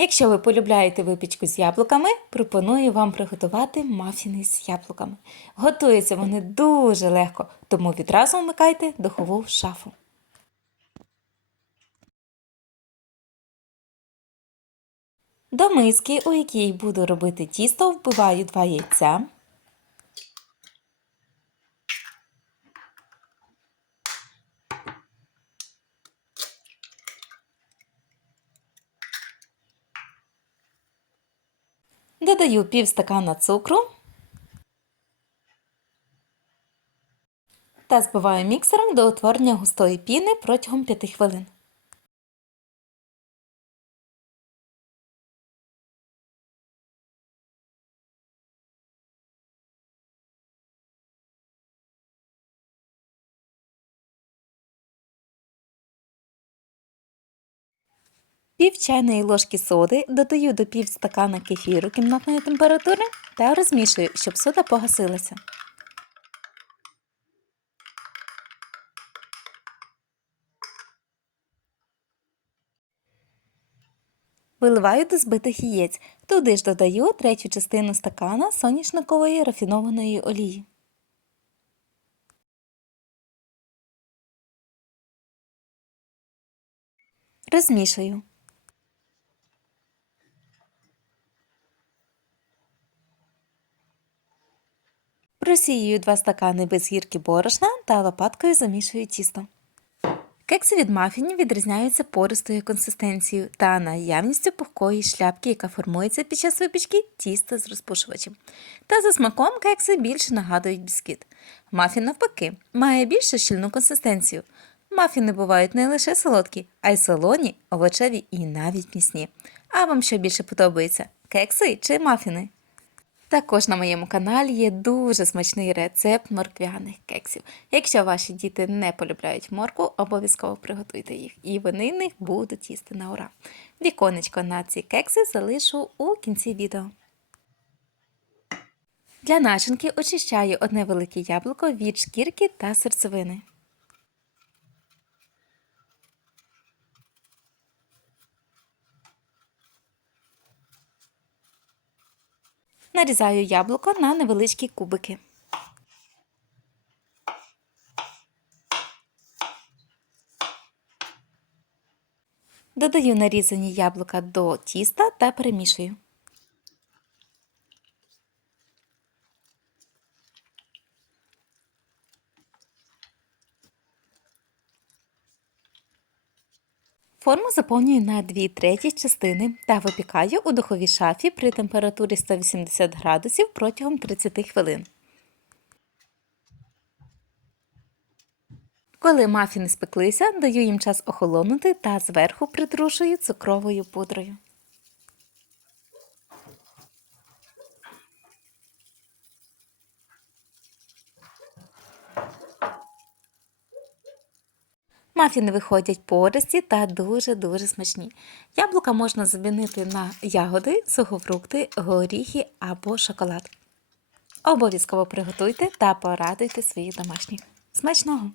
Якщо ви полюбляєте випічку з яблуками, пропоную вам приготувати мафіни з яблуками. Готуються вони дуже легко, тому відразу вмикайте духову шафу. До миски, у якій буду робити тісто, вбиваю 2 яйця. Додаю пів стакана цукру та збиваю міксером до утворення густої піни протягом 5 хвилин. Пів чайної ложки соди додаю до пів стакана кефіру кімнатної температури та розмішую, щоб сода погасилася. Виливаю до збитих яєць. Туди ж додаю третю частину стакана соняшникової рафінованої олії. Розмішую. Просіюю 2 стакани без гірки борошна та лопаткою замішую тісто. Кекси від мафінів відрізняються пористою консистенцією та наявністю пухкої шляпки, яка формується під час випічки тіста з розпушувачем. Та за смаком кекси більше нагадують бісквіт. Мафін, навпаки, має більш щільну консистенцію. Мафіни бувають не лише солодкі, а й солоні, овочеві і навіть місні. А вам що більше подобається кекси чи мафіни? Також на моєму каналі є дуже смачний рецепт морквяних кексів. Якщо ваші діти не полюбляють моркву, обов'язково приготуйте їх, і вони них будуть їсти на ура. Віконечко на ці кекси залишу у кінці відео. Для начинки очищаю одне велике яблуко від шкірки та серцевини. Нарізаю яблуко на невеличкі кубики. Додаю нарізані яблука до тіста та перемішую. Форму заповнюю на 2 треті частини та випікаю у духовій шафі при температурі 180 градусів протягом 30 хвилин. Коли мафіни спеклися, даю їм час охолонути та зверху притрушую цукровою пудрою. Мафіни виходять пористі та дуже-дуже смачні. Яблука можна замінити на ягоди, сухофрукти, горіхи або шоколад. Обов'язково приготуйте та порадуйте своїх домашніх. Смачного!